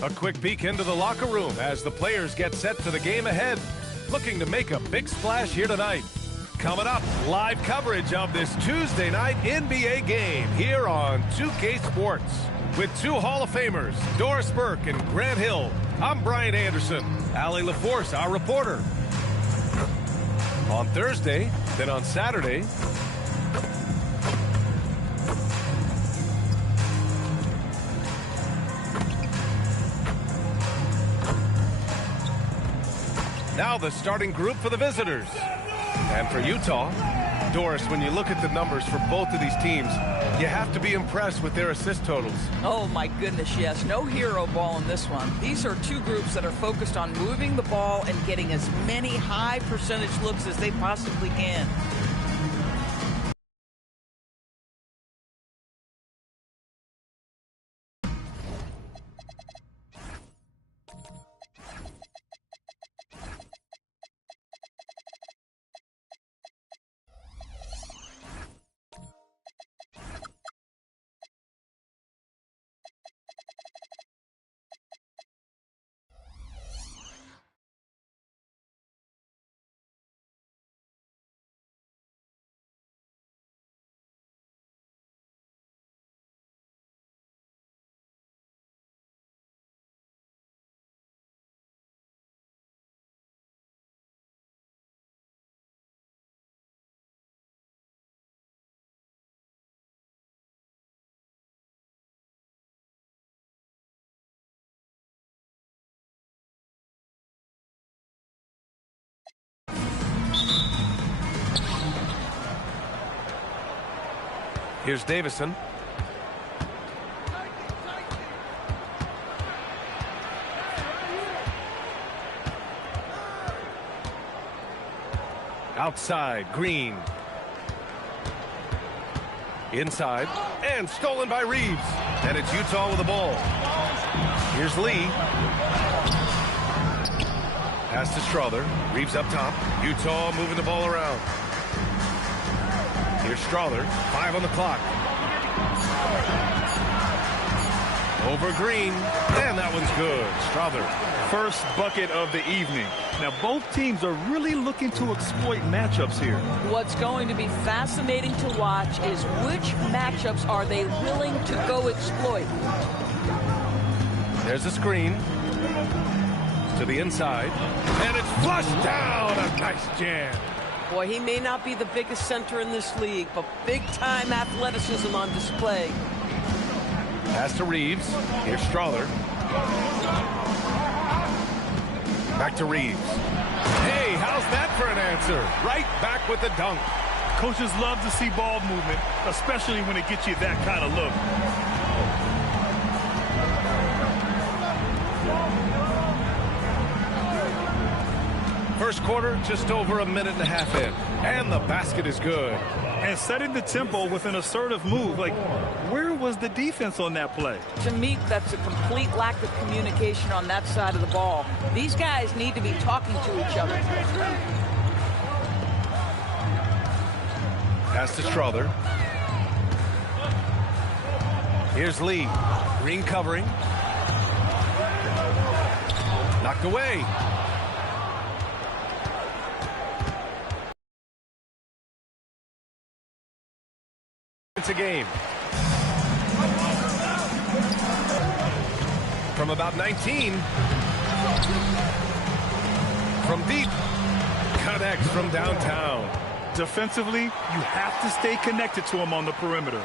A quick peek into the locker room as the players get set for the game ahead. Looking to make a big splash here tonight. Coming up, live coverage of this Tuesday night NBA game here on 2K Sports. With two Hall of Famers, Doris Burke and Grant Hill. I'm Brian Anderson. Allie LaForce, our reporter. On Thursday, then on Saturday, now the starting group for the visitors. And for Utah, Doris, when you look at the numbers for both of these teams, you have to be impressed with their assist totals. Oh, my goodness, yes. No hero ball in this one. These are two groups that are focused on moving the ball and getting as many high percentage looks as they possibly can. Here's Davison. Outside, Green. Inside, and stolen by Reeves. And it's Utah with the ball. Here's Lee. Pass to Strother. Reeves up top. Utah moving the ball around. Here's Strother, 5 on the clock. Over Green, and that one's good. Strother. First bucket of the evening. Now, both teams are really looking to exploit matchups here. What's going to be fascinating to watch is which matchups are they willing to go exploit. There's a screen. To the inside, and it's flushed down. A nice jam. Boy, he may not be the biggest center in this league, but big-time athleticism on display. Pass to Reeves. Here's Strother. Back to Reeves. Hey, how's that for an answer? Right back with the dunk. Coaches love to see ball movement, especially when it gets you that kind of look. First quarter, just over a minute and a half in. And the basket is good. And setting the tempo with an assertive move. Like, where was the defense on that play? To me, that's a complete lack of communication on that side of the ball. These guys need to be talking to each other. Pass to Strother. Here's Lee. Green covering. Knocked away. It's a game. From about 19. From deep. Connects from downtown. Defensively, you have to stay connected to him on the perimeter.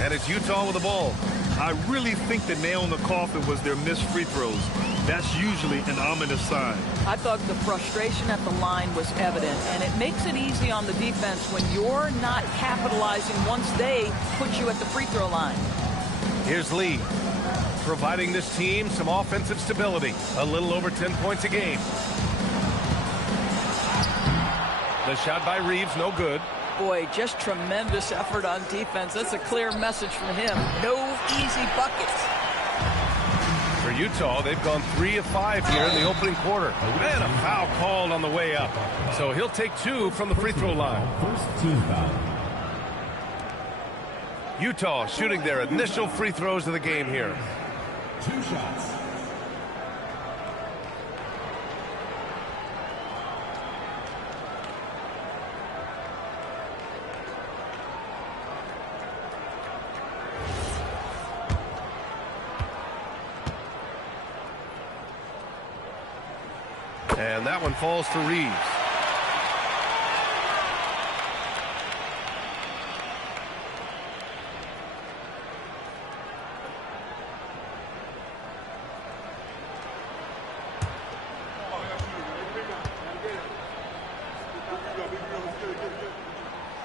And it's Utah with the ball. I really think the nail in the coffin was their missed free throws. That's usually an ominous sign. I thought the frustration at the line was evident, and it makes it easy on the defense when you're not capitalizing once they put you at the free throw line. Here's Lee, providing this team some offensive stability. A little over 10 points a game. The shot by Reeves, no good. Boy, just tremendous effort on defense. That's a clear message from him. No easy buckets. For Utah, they've gone 3 of 5 here in the opening quarter. And a foul called on the way up. So he'll take 2 from the free throw line. First team foul. Utah shooting their initial free throws of the game here. 2 shots. And that one falls for Reeves.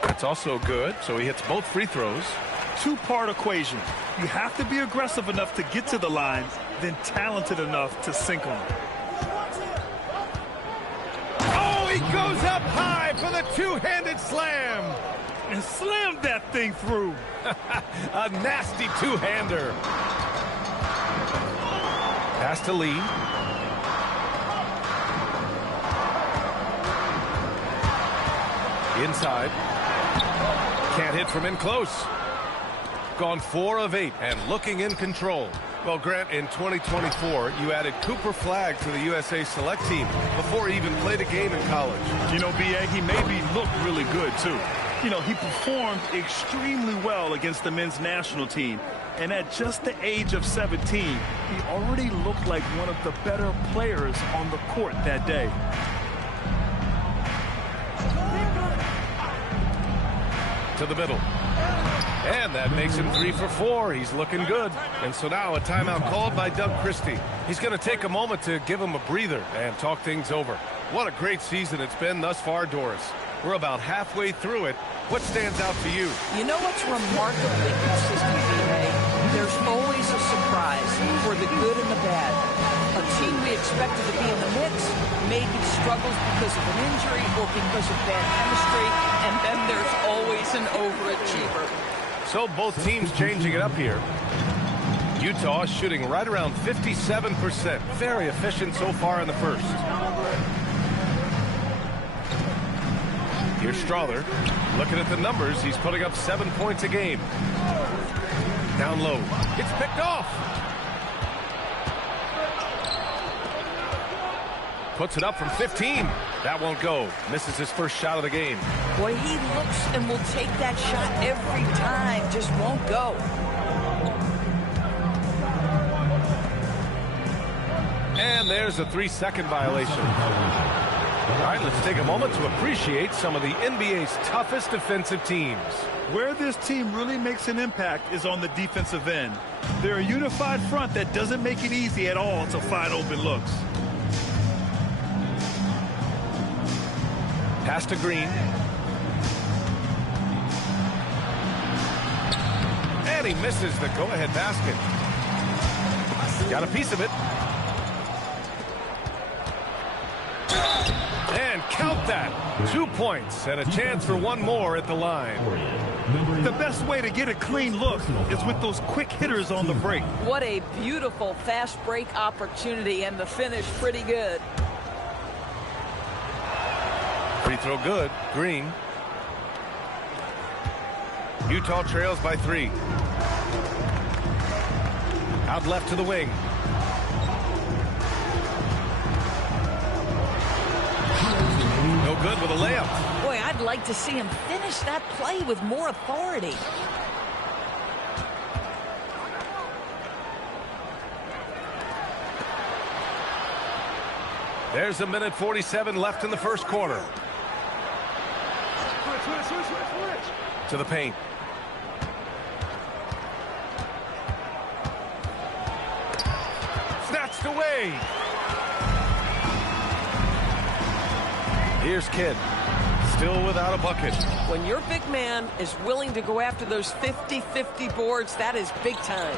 That's also good, so he hits both free throws. Two-part equation. You have to be aggressive enough to get to the line, then talented enough to sink them. Oh, he goes up high for the two-handed slam. And slammed that thing through. A nasty two-hander. Pass to Lee. Inside. Can't hit from in close. Gone 4 of 8 and looking in control. Well, Grant, in 2024, you added Cooper Flagg to the USA Select team before he even played a game in college. You know, B.A., he made me look really good, too. You know, he performed extremely well against the men's national team. And at just the age of 17, he already looked like one of the better players on the court that day. To the middle. And that makes him 3 for 4. He's looking good. And so now a timeout called by Doug Christie. He's going to take a moment to give him a breather and talk things over. What a great season it's been thus far, Doris. We're about halfway through it. What stands out to you? You know what's remarkably consistent, B.A.? There's always a surprise for the good and the bad. A team we expected to be in the mix maybe struggles because of an injury or because of bad chemistry, and then there's always an overachiever. So both teams changing it up here. Utah shooting right around 57%. Very efficient so far in the first. Here's Strother. Looking at the numbers, he's putting up 7 points a game. Down low. It's picked off. Puts it up from 15. That won't go. Misses his first shot of the game. Boy, he looks and will take that shot every time. Just won't go. And there's a 3-second violation. All right, let's take a moment to appreciate some of the NBA's toughest defensive teams. Where this team really makes an impact is on the defensive end. They're a unified front that doesn't make it easy at all to find open looks. Pass to Green. And he misses the go-ahead basket. Got a piece of it. And count that. 2 points and a chance for one more at the line. The best way to get a clean look is with those quick hitters on the break. What a beautiful fast break opportunity, and the finish pretty good. Free throw good. Green. Utah trails by 3. Out left to the wing. No good with a layup. Boy, I'd like to see him finish that play with more authority. There's a minute 47 left in the first quarter. To the paint. Snatched away. Here's Kidd. Still without a bucket. When your big man is willing to go after those 50-50 boards, that is big time.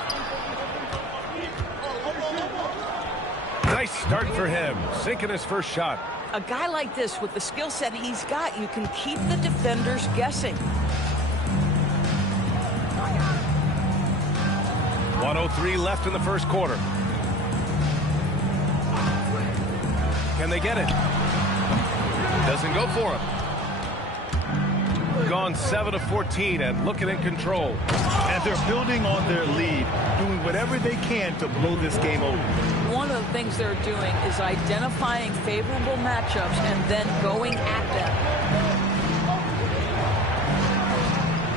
Nice start for him. Sinking his first shot. A guy like this, with the skill set he's got, you can keep the defenders guessing. 1:03 left in the first quarter. Can they get it? Doesn't go for him. gone 7 of 14 and looking in control. And they're building on their lead, doing whatever they can to blow this game open. One of the things they're doing is identifying favorable matchups and then going at them.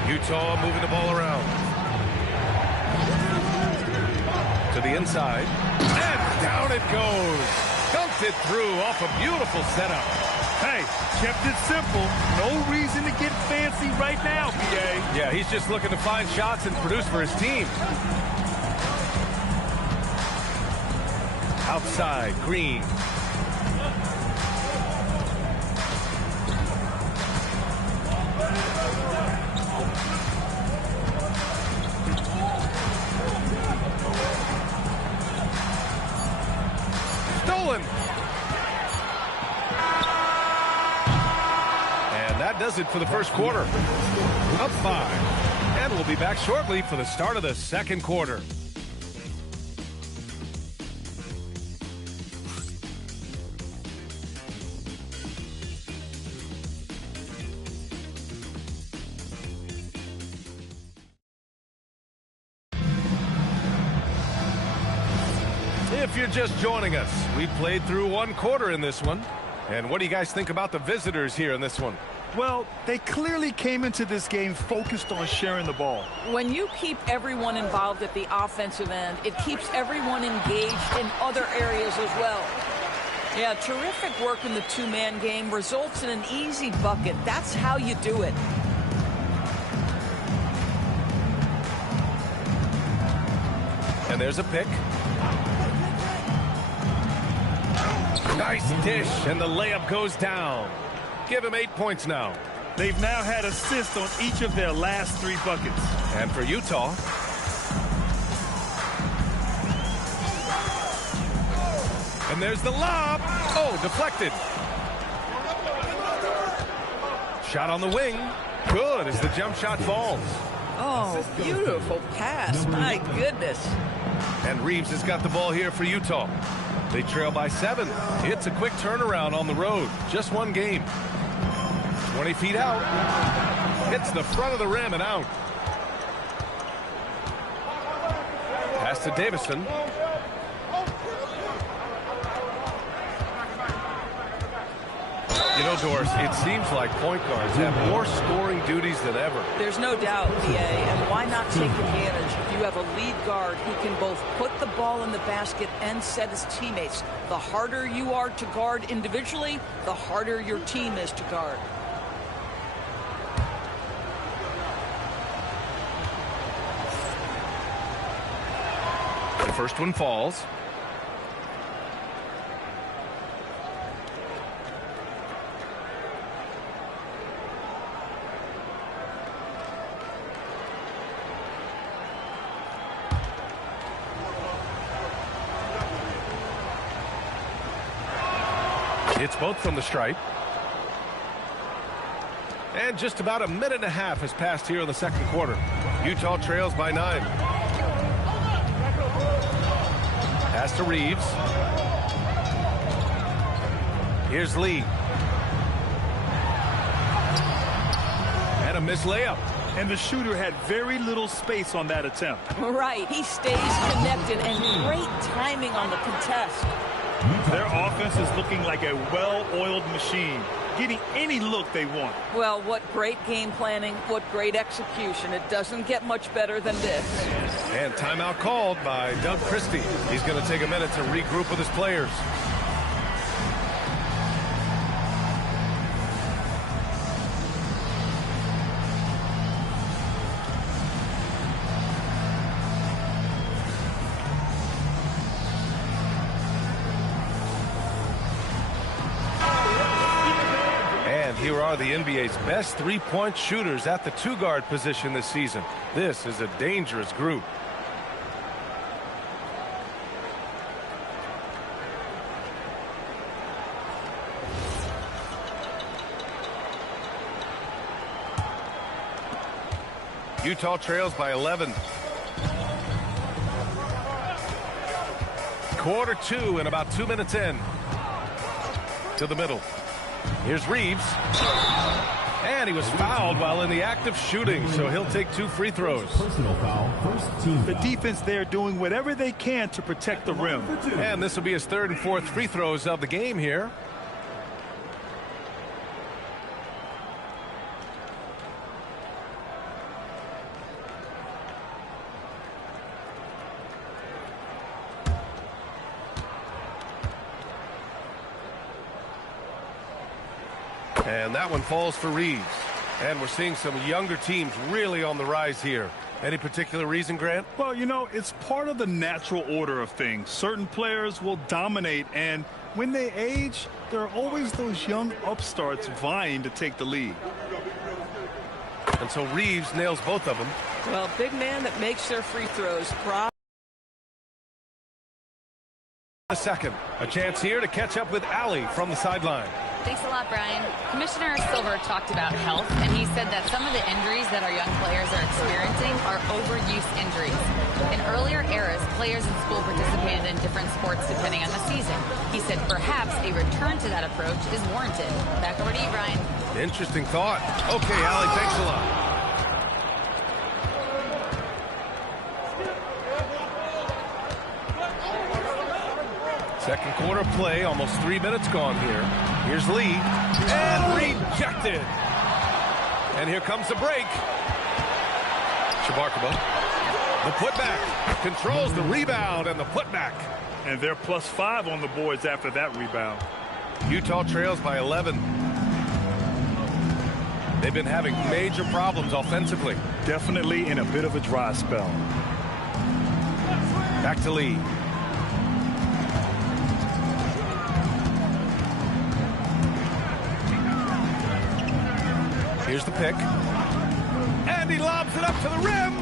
Utah moving the ball around. To the inside. And down it goes. Dunked it through off a beautiful setup. Hey, kept it simple. No reason to get fancy right now, PA. Yeah, he's just looking to find shots and produce for his team. Outside, Green. Stolen. And that does it for the first quarter. Up 5. And we'll be back shortly for the start of the second quarter. If you're just joining us, we played through one quarter in this one. And what do you guys think about the visitors here in this one? Well, they clearly came into this game focused on sharing the ball. When you keep everyone involved at the offensive end, it keeps everyone engaged in other areas as well. Yeah, terrific work in the two-man game results in an easy bucket. That's how you do it. And there's a pick. Nice dish, and the layup goes down. Give him 8 points now. They've now had assists on each of their last 3 buckets. And for Utah, and there's the lob. Oh, deflected. Shot on the wing. Good as the jump shot falls. Oh, beautiful pass. My goodness. And Reeves has got the ball here for Utah. They trail by 7. It's a quick turnaround on the road. Just one game. 20 feet out. Hits the front of the rim and out. Pass to Davison. You know, Doris, it seems like point guards have more scoring duties than ever. There's no doubt, PA, and why not take advantage? If you have a lead guard who can both put the ball in the basket and set his teammates, the harder you are to guard individually, the harder your team is to guard. The first one falls. It's both from the stripe. And just about a minute and a half has passed here in the second quarter. Utah trails by 9. Pass to Reeves. Here's Lee. And a missed layup. And the shooter had very little space on that attempt. Right. He stays connected, and great timing on the contest. Their offense is looking like a well-oiled machine, getting any look they want. Well, what great game planning, what great execution. It doesn't get much better than this. And timeout called by Doug Christie. He's going to take a minute to regroup with his players. Here are the NBA's best three-point shooters at the two-guard position this season. This is a dangerous group. Utah trails by 11. Quarter 2 and about 2 minutes in. To the middle. Here's Reeves. And And he was fouled while in the act of shooting, so he'll take 2 free throws. Personal foul, first team The foul. defense there doing whatever they can to protect the rim. And this will be his 3rd and 4th free throws of the game here. And that one falls for Reeves. And we're seeing some younger teams really on the rise here. Any particular reason, Grant? Well, you know, it's part of the natural order of things. Certain players will dominate, and when they age, there are always those young upstarts vying to take the lead. And so Reeves nails both of them. Well, big man that makes their free throws. A second. A chance here to catch up with Allie from the sideline. Thanks a lot, Brian. Commissioner Silver talked about health, and he said that some of the injuries that our young players are experiencing are overuse injuries. In earlier eras, players in school participated in different sports depending on the season. He said perhaps a return to that approach is warranted. Back over to you, Brian. Interesting thought. Okay, Allie, thanks a lot. Second quarter play, almost 3 minutes gone here. Here's Lee, and rejected. And here comes the break. Shabarkaba, the putback, controls the rebound and the putback. And they're +5 on the boards after that rebound. Utah trails by 11. They've been having major problems offensively. Definitely in a bit of a dry spell. Back to Lee. Here's the pick. And he lobs it up to the rim.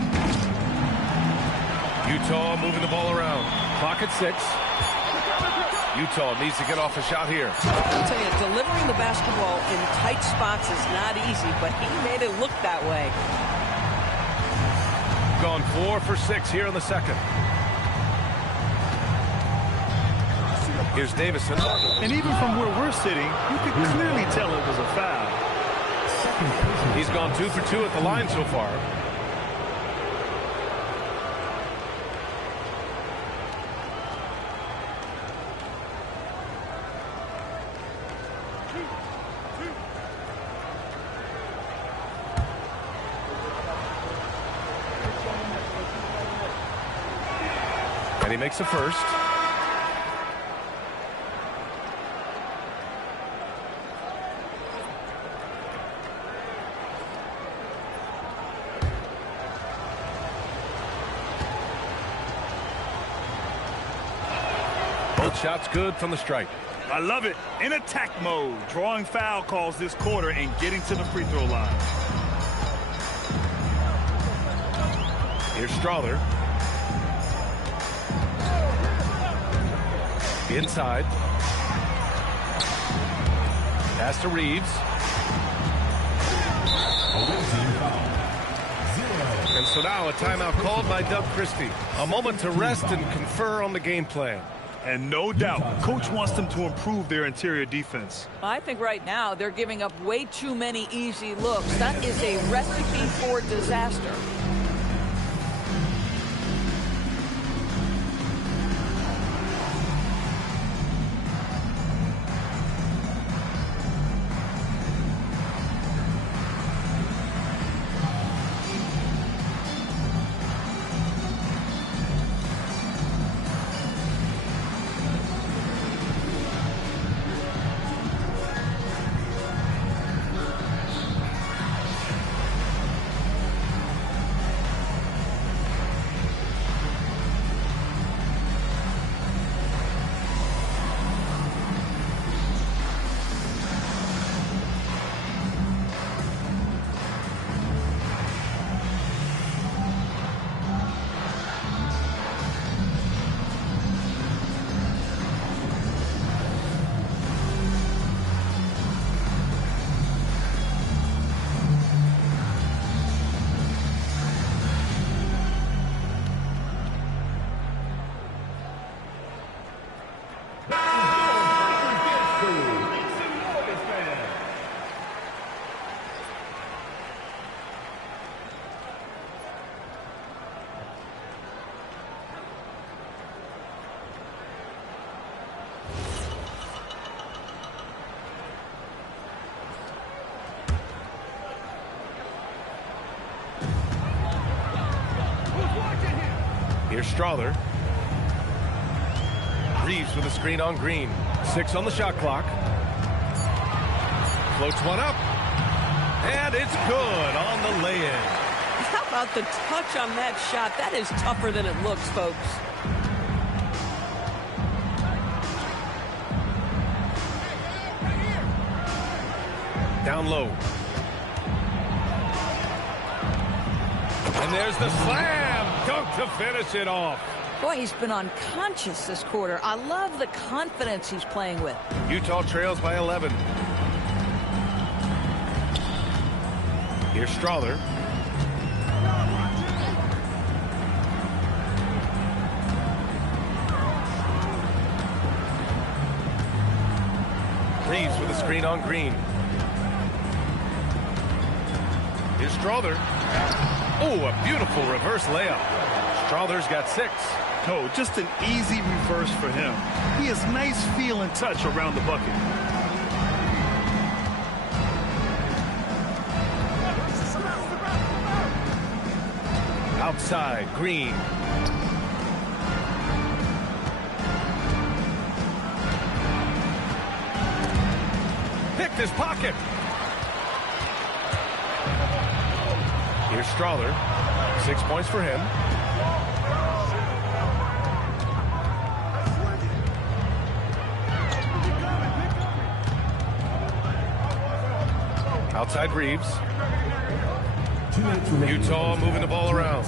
Utah moving the ball around. Clock at 6. Utah needs to get off a shot here. I'll tell you, delivering the basketball in tight spots is not easy, but he made it look that way. Gone 4 for 6 here in the second. Here's Davison. And even from where we're sitting, you could clearly tell it was a foul. He's gone 2 for 2 at the line so far. And he makes a first. Both shots good from the stripe. I love it. In attack mode, drawing foul calls this quarter and getting to the free throw line. Here's Strother. Inside. Pass to Reeves. And so now a timeout called by Doug Christie. A moment to rest and confer on the game plan. And no doubt, coach wants them to improve their interior defense. I think right now they're giving up way too many easy looks. That is a recipe for disaster. Here's Strother. Reeves with a screen on Green. 6 on the shot clock. Floats one up. And it's good on the lay-in. How about the touch on that shot? That is tougher than it looks, folks. Down low. And there's the slam. Dunk to finish it off. Boy, he's been unconscious this quarter. I love the confidence he's playing with. Utah trails by 11. Here's Strother. Reeves with a screen on Green. Here's Strother. Oh, a beautiful reverse layup. Strother's got 6. Oh, just an easy reverse for him. He has nice feel and touch around the bucket. Outside, Green. Picked his pocket. Here's Strother. 6 points for him. Outside Reeves. Utah moving the ball around.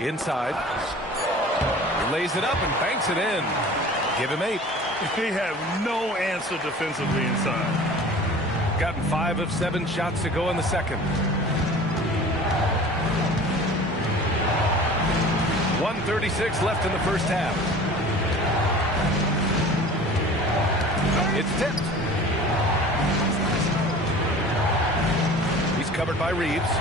Inside. Lays it up and banks it in. Give him 8. They have no answer defensively inside. Gotten 5 of 7 shots to go in the second. 1:36 left in the first half. It's tipped. He's covered by Reeves.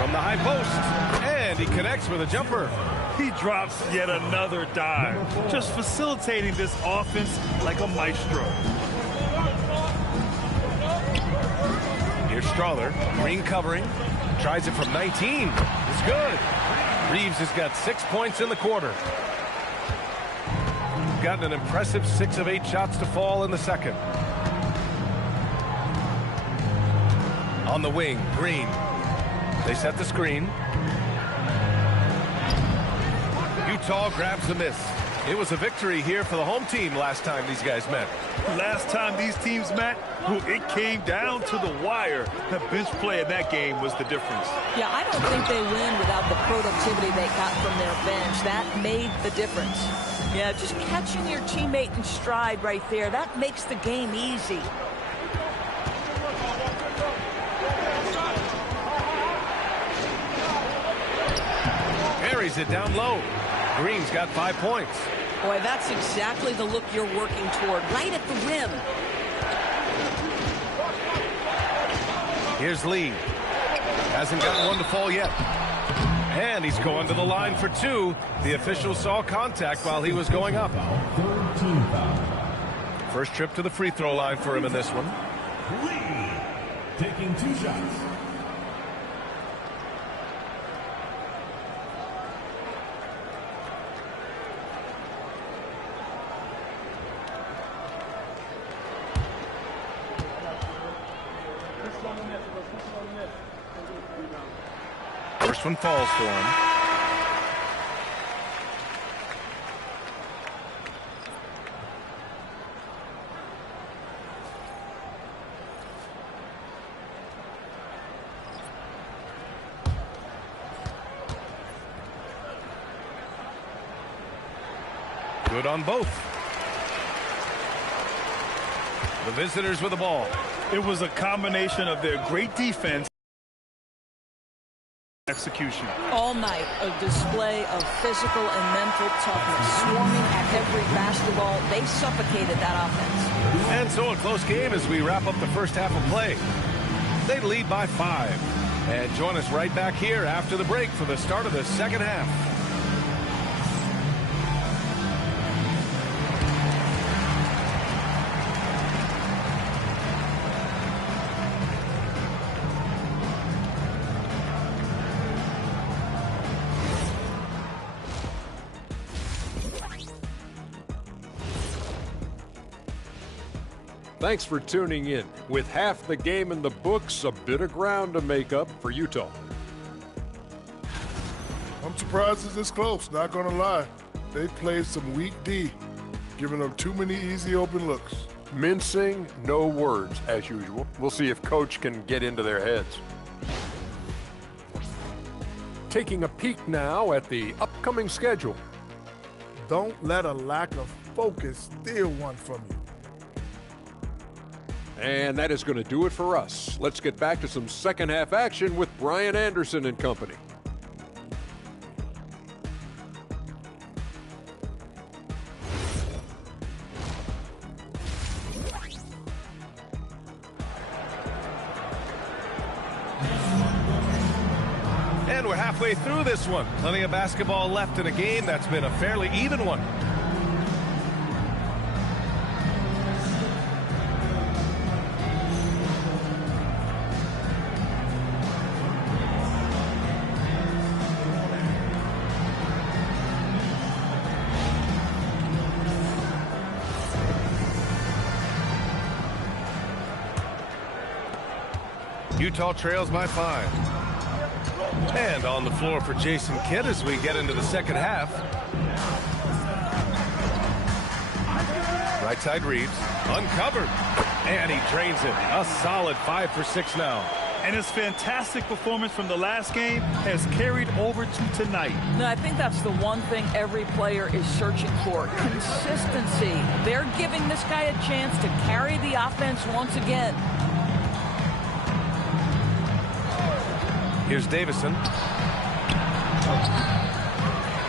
From the high post. And he connects with a jumper. He drops yet another dive. Just facilitating this offense like a maestro. Here's Strother. Green covering. Tries it from 19. It's good. Reeves has got 6 points in the quarter. Gotten an impressive 6 of 8 shots to fall in the second. On the wing, Green. They set the screen. Utah grabs the miss. It was a victory here for the home team last time these guys met. Last time these teams met, it came down to the wire. The bench play in that game was the difference. Yeah, I don't think they win without the productivity they got from their bench. That made the difference. Yeah, just catching your teammate in stride right there, that makes the game easy. Carries it down low. Green's got 5 points. Boy, that's exactly the look you're working toward, right at the rim. Here's Lee. Hasn't gotten one to fall yet. And he's going to the line for 2. The official saw contact while he was going up. First trip to the free throw line for him in this one. Lee taking 2 shots. First one falls for him. Good on both. The visitors with the ball. It was a combination of their great defense execution. All night, a display of physical and mental toughness. Swarming at every basketball, they suffocated that offense. And so a close game as we wrap up the first half of play. They lead by 5. And join us right back here after the break for the start of the second half. Thanks for tuning in. With half the game in the books, a bit of ground to make up for Utah. I'm surprised it's this close, not gonna lie. They played some weak D, giving up too many easy open looks. Mincing, no words, as usual. We'll see if Coach can get into their heads. Taking a peek now at the upcoming schedule. Don't let a lack of focus steal one from you. And that is going to do it for us. Let's get back to some second half action with Brian Anderson and company. And we're halfway through this one. Plenty of basketball left in a game that's been a fairly even one. Utah trails by 5. And on the floor for Jason Kidd as we get into the second half. Right side Reeves, uncovered, and he drains it. A solid 5 for 6 now. And his fantastic performance from the last game has carried over to tonight. No, I think that's the one thing every player is searching for, consistency. They're giving this guy a chance to carry the offense once again. Here's Davison.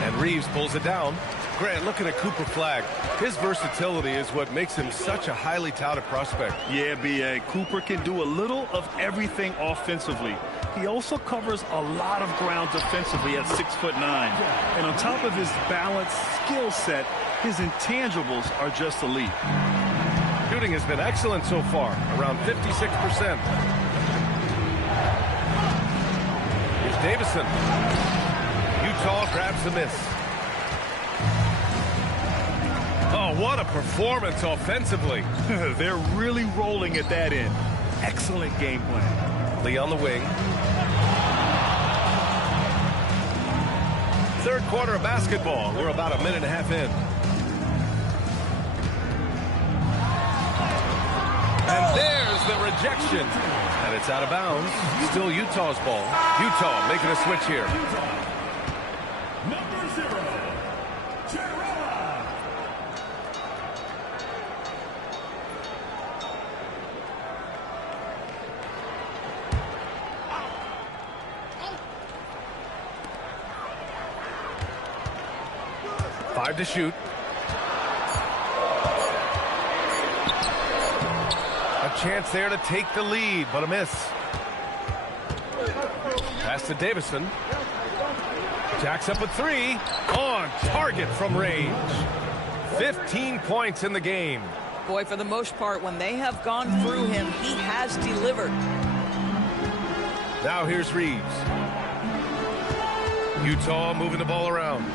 And Reeves pulls it down. Grant, looking at Cooper Flagg. His versatility is what makes him such a highly touted prospect. Yeah, B.A. Cooper can do a little of everything offensively. He also covers a lot of ground defensively at 6'9". And on top of his balanced skill set, his intangibles are just elite. Shooting has been excellent so far, around 56%. Davison. Utah grabs the miss. Oh, what a performance offensively. They're really rolling at that end. Excellent game plan. Lee on the wing. Third quarter of basketball. We're about a minute and a half in. And there's the rejection. And it's out of bounds. Still Utah's ball. Utah making a switch here. Number 0, Gerard. Five to shoot. A chance there to take the lead, but a miss. Pass to Davison. Jacks up a 3. On target from range. 15 points in the game. Boy, for the most part, when they have gone through him, he has delivered. Now here's Reeves. Utah moving the ball around.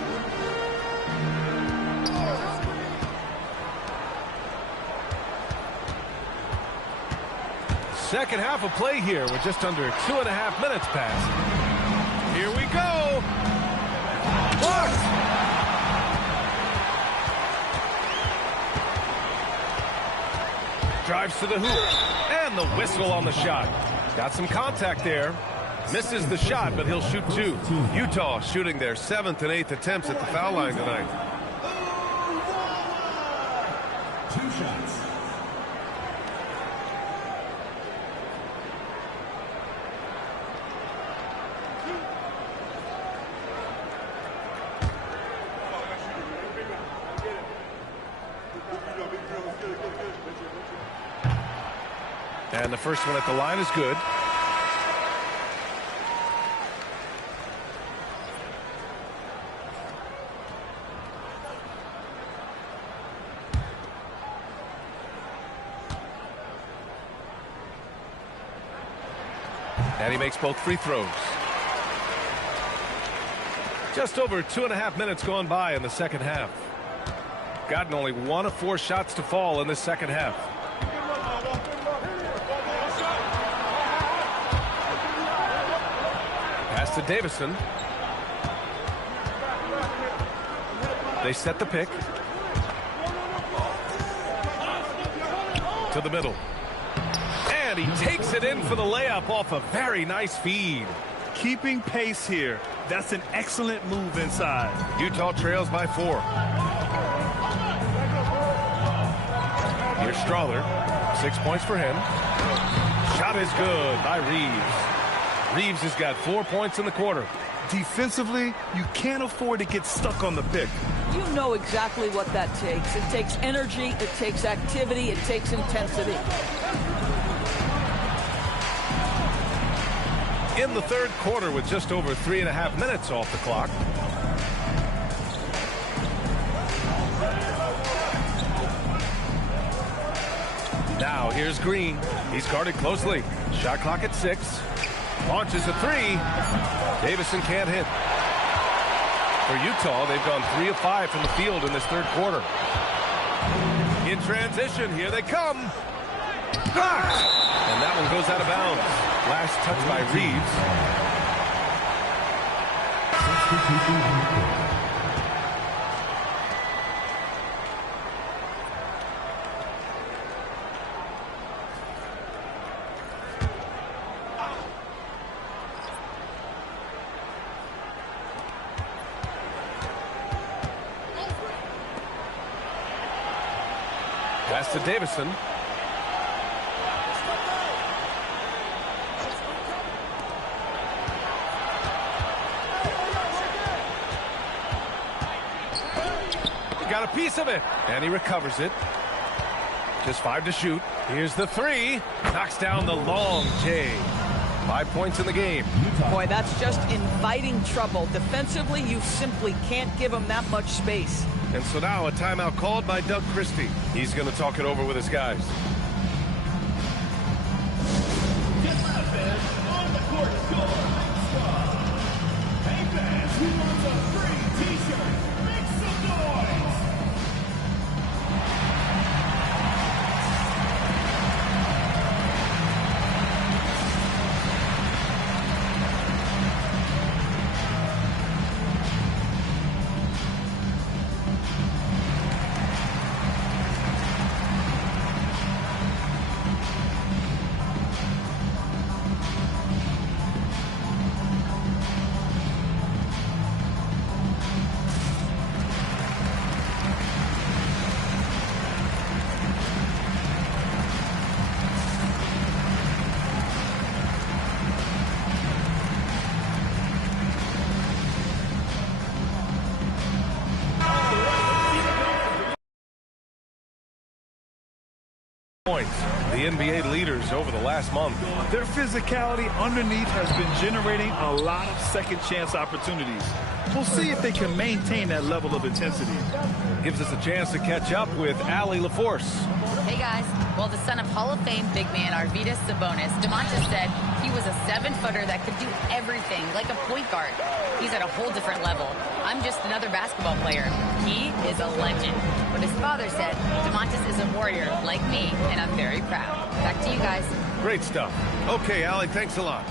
Second half of play here with just under 2.5 minutes passed. Here we go. Blocked. Drives to the hoop. And the whistle on the shot. Got some contact there. Misses the shot, but he'll shoot 2. Utah shooting their 7th and 8th attempts at the foul line tonight. 2 shots. And the first one at the line is good. And he makes both free throws. Just over 2.5 minutes gone by in the second half. Gotten only 1 of 4 shots to fall in this second half. Pass to Davison. They set the pick. To the middle. And he takes it in for the layup off a very nice feed. Keeping pace here. That's an excellent move inside. Utah trails by 4. Here's Strawler. 6 points for him. Shot is good by Reeves. Reeves has got 4 points in the quarter. Defensively, you can't afford to get stuck on the pick. You know exactly what that takes. It takes energy, it takes activity, it takes intensity. In the third quarter with just over 3.5 minutes off the clock. Now here's Green. He's guarded closely. Shot clock at 6. Launches a 3. Davison can't hit. For Utah, they've gone 3 of 5 from the field in this third quarter. In transition, here they come. Blocked! And that one goes out of bounds. Last touch by Reeves. Pass to Davison. Got a piece of it, and he recovers it. Just 5 to shoot. Here's the 3. Knocks down the long J. 5 points in the game. Boy, that's just inviting trouble. Defensively, you simply can't give him that much space. And so now a timeout called by Doug Christie. He's going to talk it over with his guys. On the court, hey fans, who wants a free t-shirt? Make some noise! Points. The NBA leaders over the last month. Their physicality underneath has been generating a lot of second chance opportunities. We'll see if they can maintain that level of intensity. Gives us a chance to catch up with Allie LaForce. Hey guys, well, the son of Hall of Fame big man Arvydas Sabonis, DeMontis said he was a 7-footer that could do everything, like a point guard. He's at a whole different level. I'm just another basketball player. He is a legend. But his father said DeMontis is a warrior like me, and I'm very proud. Back to you guys. Great stuff. Okay, Allie, thanks a lot.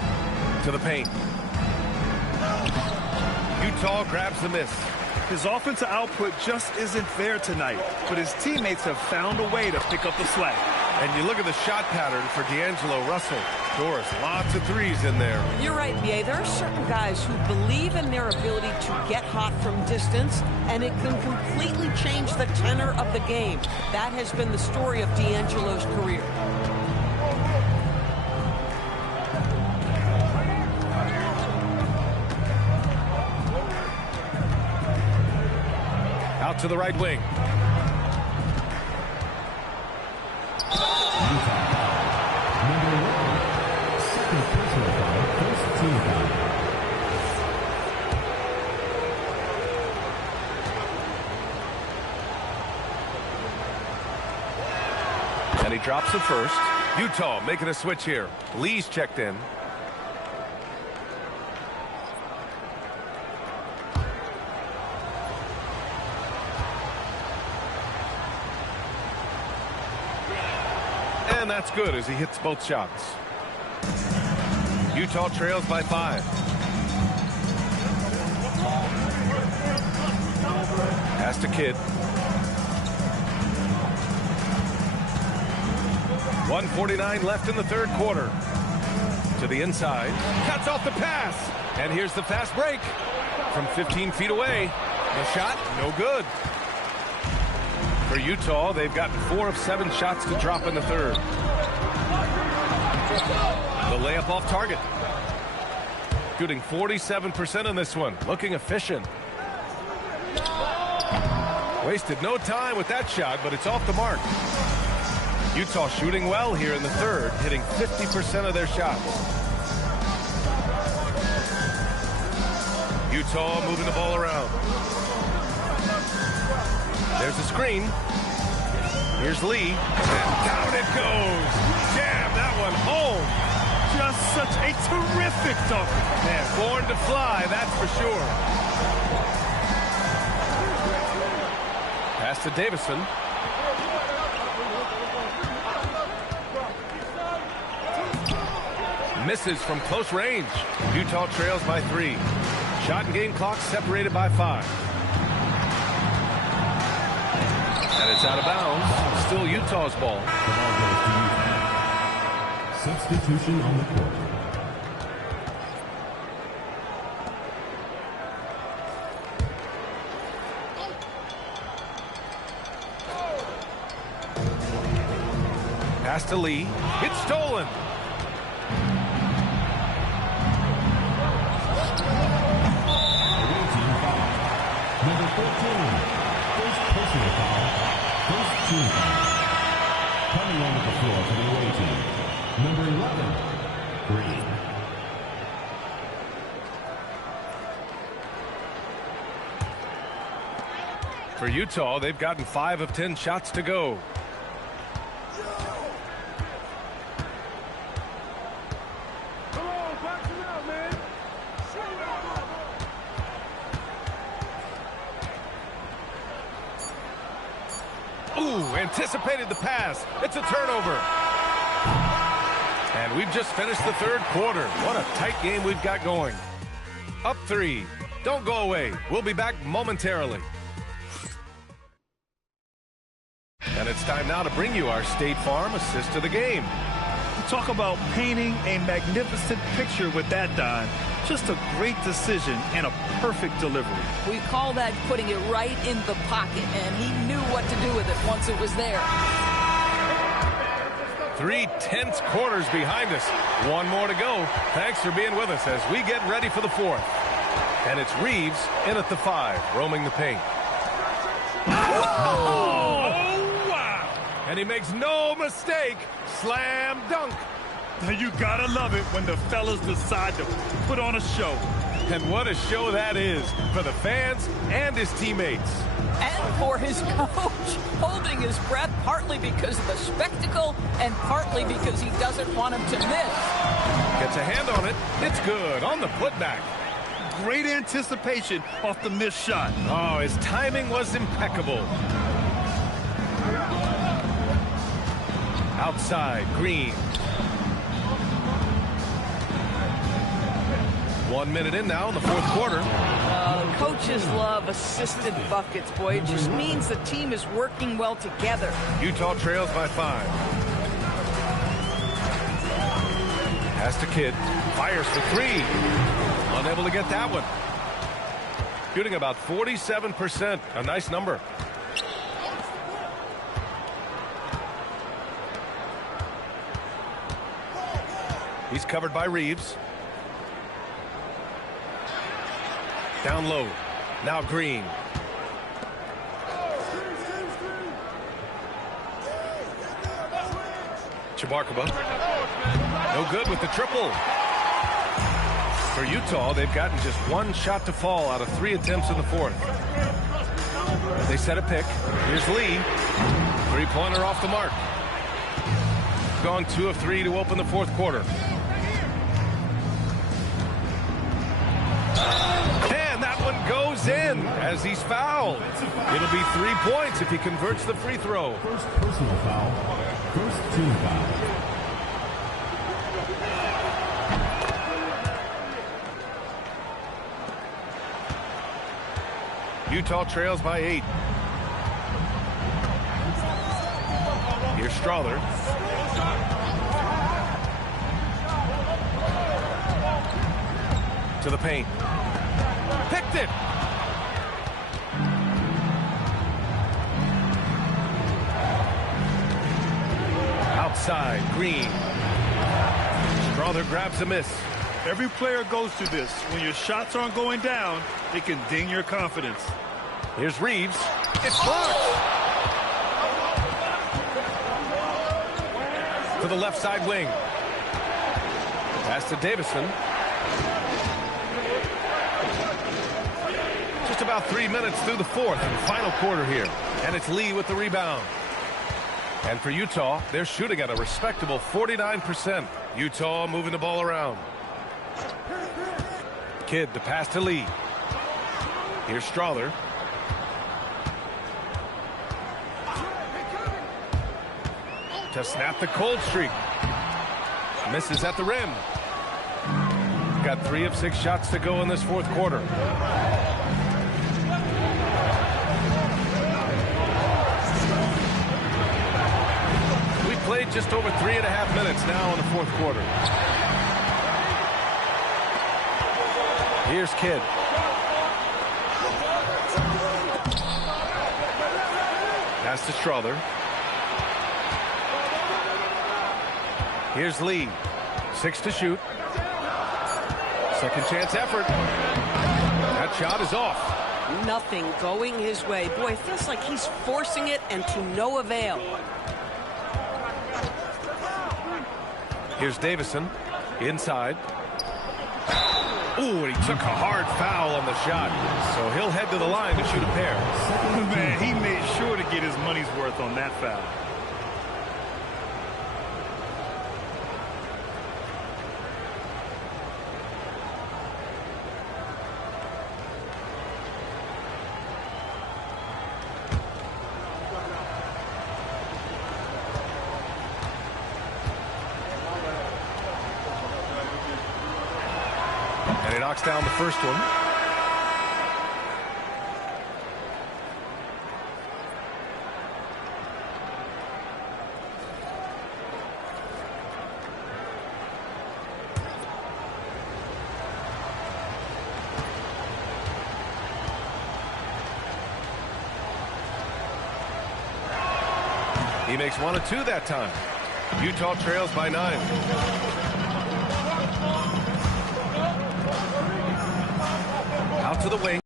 To the paint. Utah grabs the miss. His offensive output just isn't there tonight, but his teammates have found a way to pick up the slack. And you look at the shot pattern for D'Angelo Russell. Doris, lots of threes in there. You're right, BA. There are certain guys who believe in their ability to get hot from distance, and it can completely change the tenor of the game. That has been the story of D'Angelo's career. Out to the right wing. And he drops the first. Utah making a switch here. Lee's checked in. And that's good as he hits both shots. Utah trails by 5. Pass to Kidd. 1:49 left in the third quarter. To the inside. Cuts off the pass. And here's the fast break. From 15 feet away. The shot, no good. For Utah, they've gotten 4 of 7 shots to drop in the third. The layup off target. Shooting 47% in this one. Looking efficient. Wasted no time with that shot, but it's off the mark. Utah shooting well here in the third, hitting 50% of their shots. Utah moving the ball around. There's a screen. Here's Lee. And down it goes. Jam that one home. Just such a terrific dunk. Man, born to fly, that's for sure. Pass to Davison. Misses from close range. Utah trails by 3. Shot and game clock separated by 5. And it's out of bounds. Still Utah's ball. Substitution on the court. Pass to Lee. It's stolen. Number 14, first personal foul, first team foul. Coming onto the floor for the away team, number 11, Green. For Utah, they've gotten 5 of 10 shots to go. Anticipated the pass. It's a turnover. And we've just finished the third quarter. What a tight game we've got going. Up 3. Don't go away. We'll be back momentarily. And it's time now to bring you our State Farm assist to the game. Talk about painting a magnificent picture with that, Don. Just a great decision and a perfect delivery. We call that putting it right in the pocket, and he knew what to do with it once it was there. 3 tense quarters behind us. 1 more to go. Thanks for being with us as we get ready for the 4th. And it's Reeves in at the 5, roaming the paint. Oh, wow! And he makes no mistake. Slam dunk. You gotta love it when the fellas decide to put on a show. And what a show that is for the fans and his teammates. And for his coach, holding his breath partly because of the spectacle and partly because he doesn't want him to miss. Gets a hand on it. It's good on the putback. Great anticipation off the missed shot. Oh, his timing was impeccable. Outside, Green. 1 minute in now in the 4th quarter. Coaches love assisted buckets, boy. It just means the team is working well together. Utah trails by 5. Pass to Kidd. Fires for 3. Unable to get that one. Shooting about 47%. A nice number. He's covered by Reeves. Down low. Now Green. Chabarkaba. No good with the triple. For Utah, they've gotten just 1 shot to fall out of 3 attempts in the 4th. They set a pick. Here's Lee. 3-pointer off the mark. Gone 2 of 3 to open the 4th quarter. And that one goes in as he's fouled. It'll be 3 points if he converts the free throw. First personal foul, first team foul. Utah trails by 8. Here's Strother. To the paint. Picked it. Outside, Green. Strother grabs a miss. Every player goes through this. When your shots aren't going down, it can ding your confidence. Here's Reeves. It's blocked. To the left side wing. Pass to Davison. Just about 3 minutes through the fourth and final quarter here. And it's Lee with the rebound. And for Utah, they're shooting at a respectable 49%. Utah moving the ball around. Kidd, the pass to Lee. Here's Strother. To snap the cold streak. Misses at the rim. Got 3 of 6 shots to go in this fourth quarter. We played just over 3.5 minutes now in the fourth quarter. Here's Kidd. Pass to Strother. Here's Lee. 6 to shoot. Second chance effort. That shot is off. Nothing going his way. Boy, it feels like he's forcing it and to no avail. Here's Davison. Inside. Ooh, and he took a hard foul on the shot. So he'll head to the line to shoot a pair. Man, he made sure to get his money's worth on that foul. And he knocks down the first one. He makes 1 of 2 that time. Utah trails by 9. Out to the wing.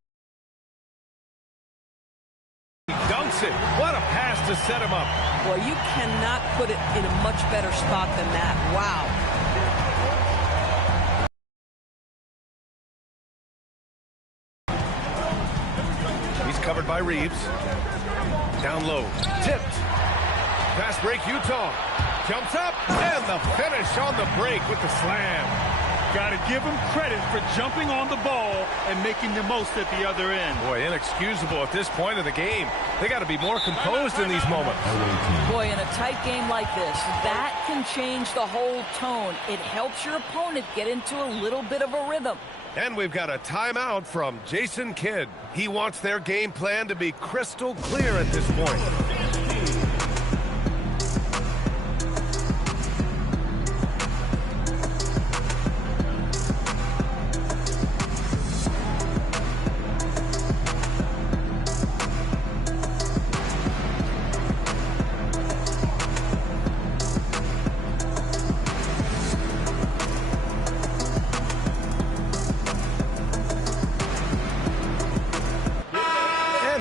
He dunks it. What a pass to set him up. Well, you cannot put it in a much better spot than that. Wow. He's covered by Reeves. Down low. Tipped. Fast break Utah. Jumps up. And the finish on the break with the slam. Got to give him credit for jumping on the ball and making the most at the other end. Boy, inexcusable at this point of the game. They got to be more composed in these moments. Boy, in a tight game like this, that can change the whole tone. It helps your opponent get into a little bit of a rhythm. And we've got a timeout from Jason Kidd. He wants their game plan to be crystal clear at this point.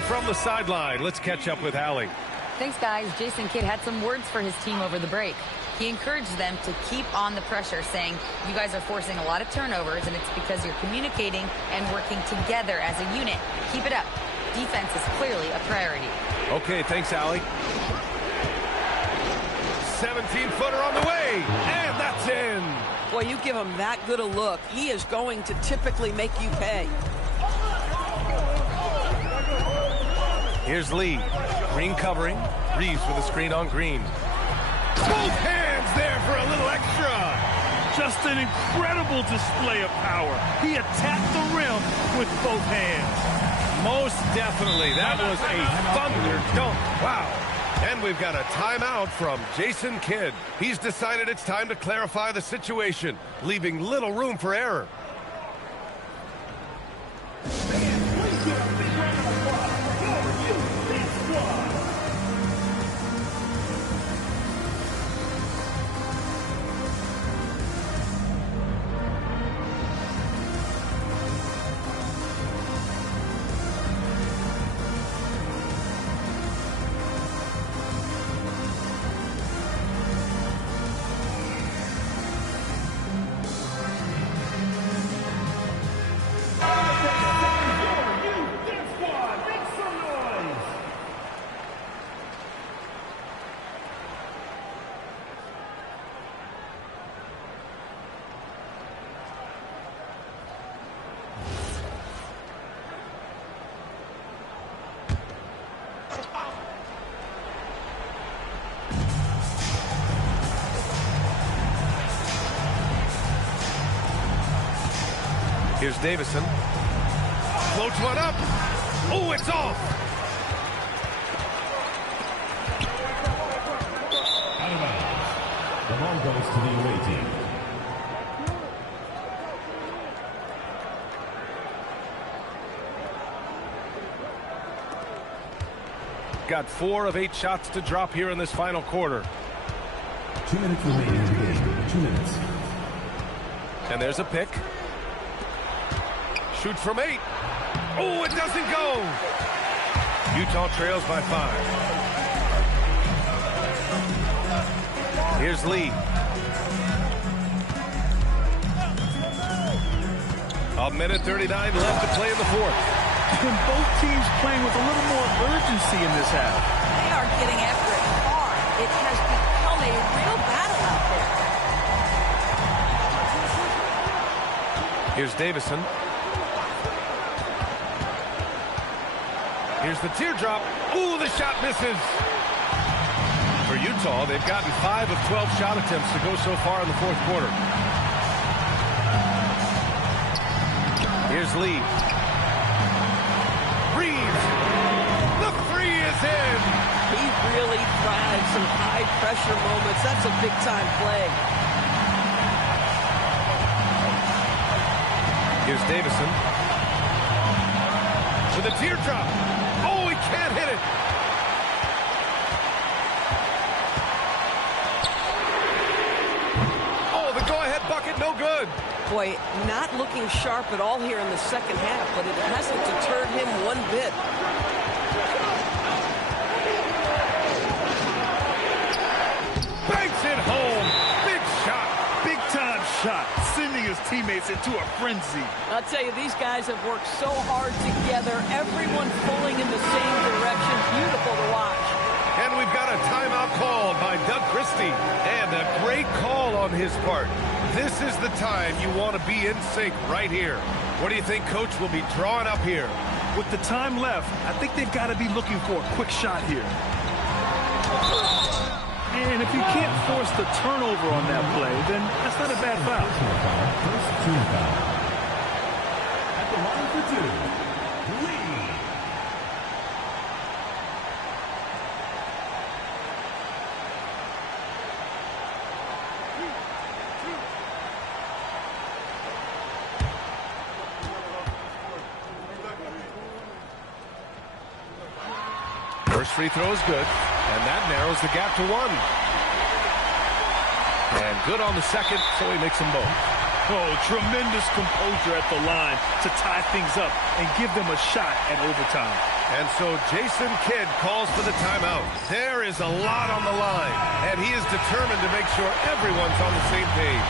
From the sideline, let's catch up with Allie. Thanks, guys. Jason Kidd had some words for his team over the break. He encouraged them to keep on the pressure, saying, you guys are forcing a lot of turnovers, and it's because you're communicating and working together as a unit. Keep it up. Defense is clearly a priority. Okay, thanks, Allie. 17-footer on the way, and that's in. Boy, you give him that good a look, he is going to typically make you pay. Here's Lee. Green covering. Reeves with a screen on Green. Both hands there for a little extra. Just an incredible display of power. He attacked the rim with both hands. Most definitely. That was a thunder dunk. Wow. And we've got a timeout from Jason Kidd. He's decided it's time to clarify the situation, leaving little room for error. Here's Davison. Floats one up. Oh, it's off. Out of bounds. The ball goes to the away team. Got 4 of 8 shots to drop here in this final quarter. 2 minutes remaining in the game. 2 minutes. And there's a pick. Shoots from 8. Oh, it doesn't go. Utah trails by 5. Here's Lee. A minute 39 left to play in the fourth. And both teams playing with a little more urgency in this half. They are getting after it hard. It has become a real battle out there. Here's Davison. Here's the teardrop. Ooh, the shot misses. For Utah, they've gotten 5 of 12 shot attempts to go so far in the fourth quarter. Here's Lee. Reeves. The 3 is in. He really thrives in high-pressure moments. That's a big-time play. Here's Davison. With a teardrop. Oh, he can't hit it. Oh, the go-ahead bucket, no good. Boy, not looking sharp at all here in the second half, but it hasn't deterred him one bit. Banks it home. Big shot. Big-time shot, sending his teammates into a frenzy. I'll tell you, these guys have worked so hard together. Everyone pulling in the same direction. Beautiful to watch. And we've got a timeout called by Doug Christie. And a great call on his part. This is the time you want to be in sync right here. What do you think Coach will be drawing up here? With the time left, I think they've got to be looking for a quick shot here. And if you can't force the turnover on that play, then that's not a bad foul. First team foul. At the line for 2, Lee. First free throw is good, and that narrows the gap to 1. And good on the second, so he makes them both. Oh, tremendous composure at the line to tie things up and give them a shot at overtime. And so Jason Kidd calls for the timeout. There is a lot on the line, and he is determined to make sure everyone's on the same page.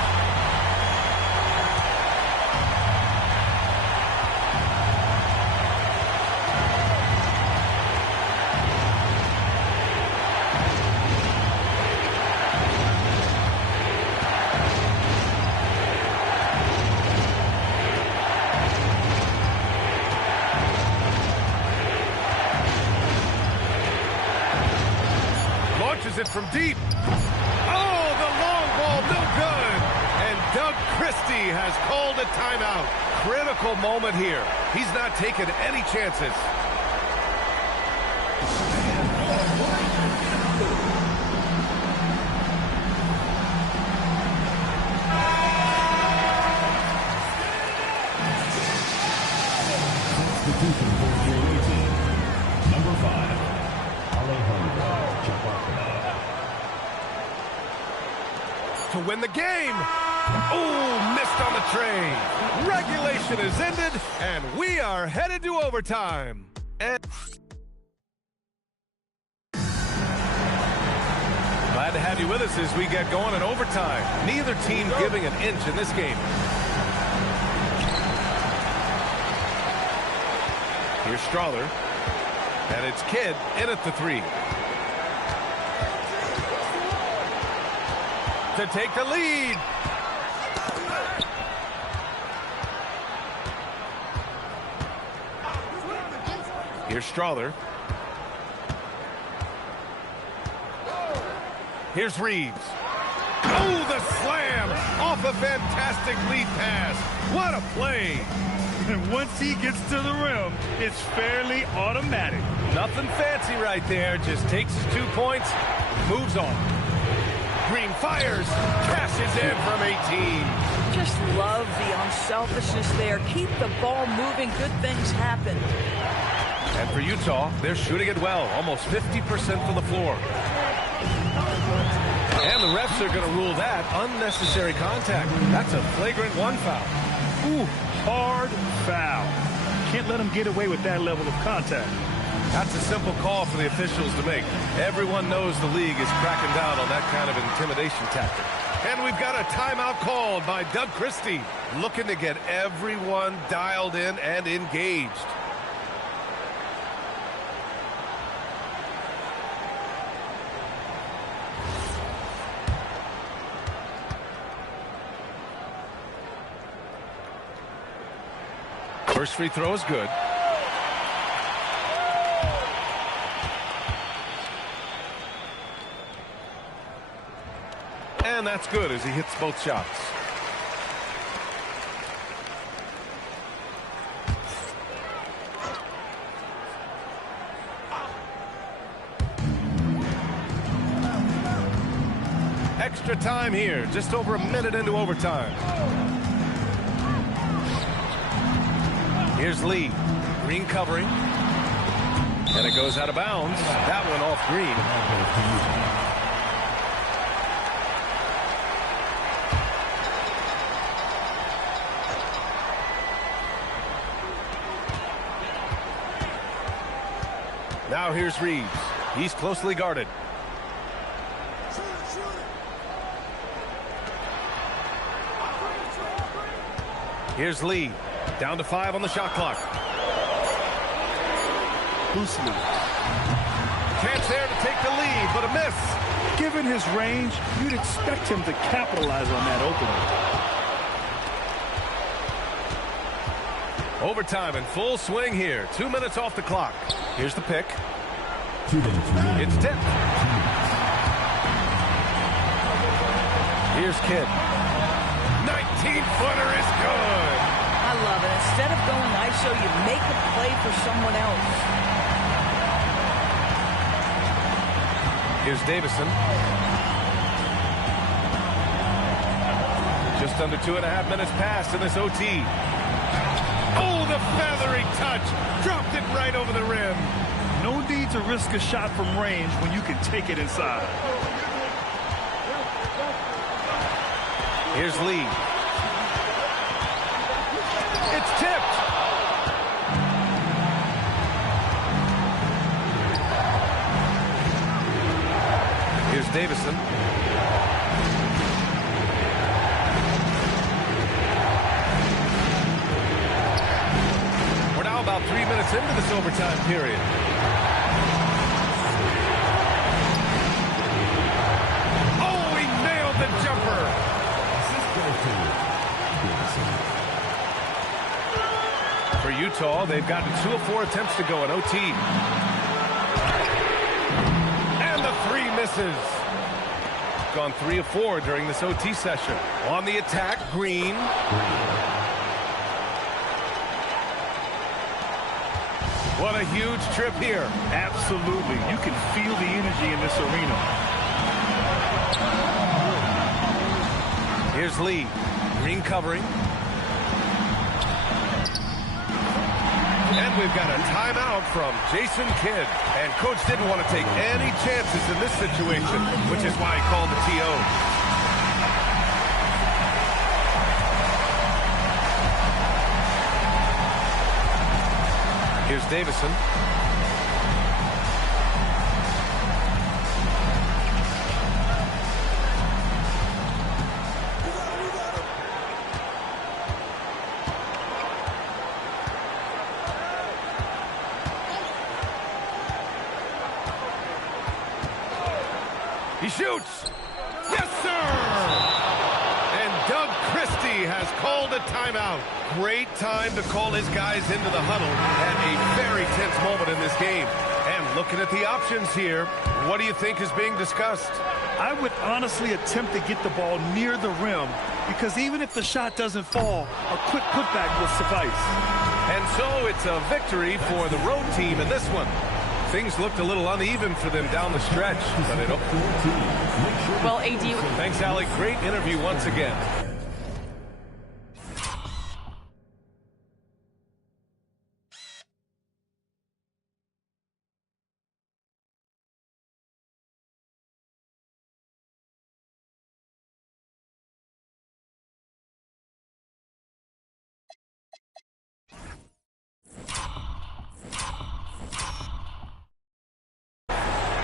It from deep. Oh, the long ball, no good. And has called a timeout. Critical moment here. He's not taking any chances. Substitution for the away team. Number 5, Alejandro Chaparro. To win the game. Oh, missed on the train. Regulation is ended, and we are headed to overtime. And glad to have you with us as we get going in overtime. Neither team giving an inch in this game. Here's Strother. And it's Kidd in at the 3. To take the lead. Here's Strother. Here's Reeves. Oh, the slam off a fantastic lead pass. What a play. And once he gets to the rim, it's fairly automatic. Nothing fancy right there. Just takes his 2 points, moves on. Green fires, cashes in from 18. Just love the unselfishness there. Keep the ball moving. Good things happen. And for Utah, they're shooting it well, almost 50% from the floor. And the refs are going to rule that unnecessary contact. That's a flagrant 1 foul. Ooh, hard foul. Can't let him get away with that level of contact. That's a simple call for the officials to make. Everyone knows the league is cracking down on that kind of intimidation tactic. And we've got a timeout called by Doug Christie, looking to get everyone dialed in and engaged. First free throw is good. And that's good as he hits both shots. Extra time here, just over a minute into overtime. Here's Lee. Green covering. And it goes out of bounds. That one off Green. Now here's Reeves. He's closely guarded. Here's Lee. Down to 5 on the shot clock. Loosely. Chance there to take the lead, but a miss. Given his range, you'd expect him to capitalize on that opening. Overtime in full swing here. 2 minutes off the clock. Here's the pick. 2 minutes remaining. It's tipped. Here's Kidd. 19-footer is good. I love it. Instead of going ISO, you make a play for someone else. Here's Davison. Just under 2.5 minutes passed in this OT. Oh, the feathery touch. Dropped it right over the rim. No need to risk a shot from range when you can take it inside. Here's Lee. It's tipped. Here's Davison. We're now about 3 minutes into this overtime period. Oh, he nailed the jumper. For Utah, they've gotten 2 of 4 attempts to go in OT. And the 3 misses. gone 3 of 4 during this OT session. On the attack, Green. What a huge trip here. Absolutely. You can feel the energy in this arena. Here's Lee. Green covering. And we've got a timeout from Jason Kidd. And Coach didn't want to take any chances in this situation, which is why he called the TO. Here's Davison. He shoots. Yes, sir! And Doug Christie has called a timeout. Great time to call his guys into the huddle at a very tense moment in this game. And looking at the options here, what do you think is being discussed? I would honestly attempt to get the ball near the rim because even if the shot doesn't fall, a quick putback will suffice. And so it's a victory for the road team in this one. Things looked a little uneven for them down the stretch, but it... Well, AD... Thanks, Allie. Great interview once again.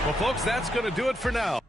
Well, folks, that's going to do it for now.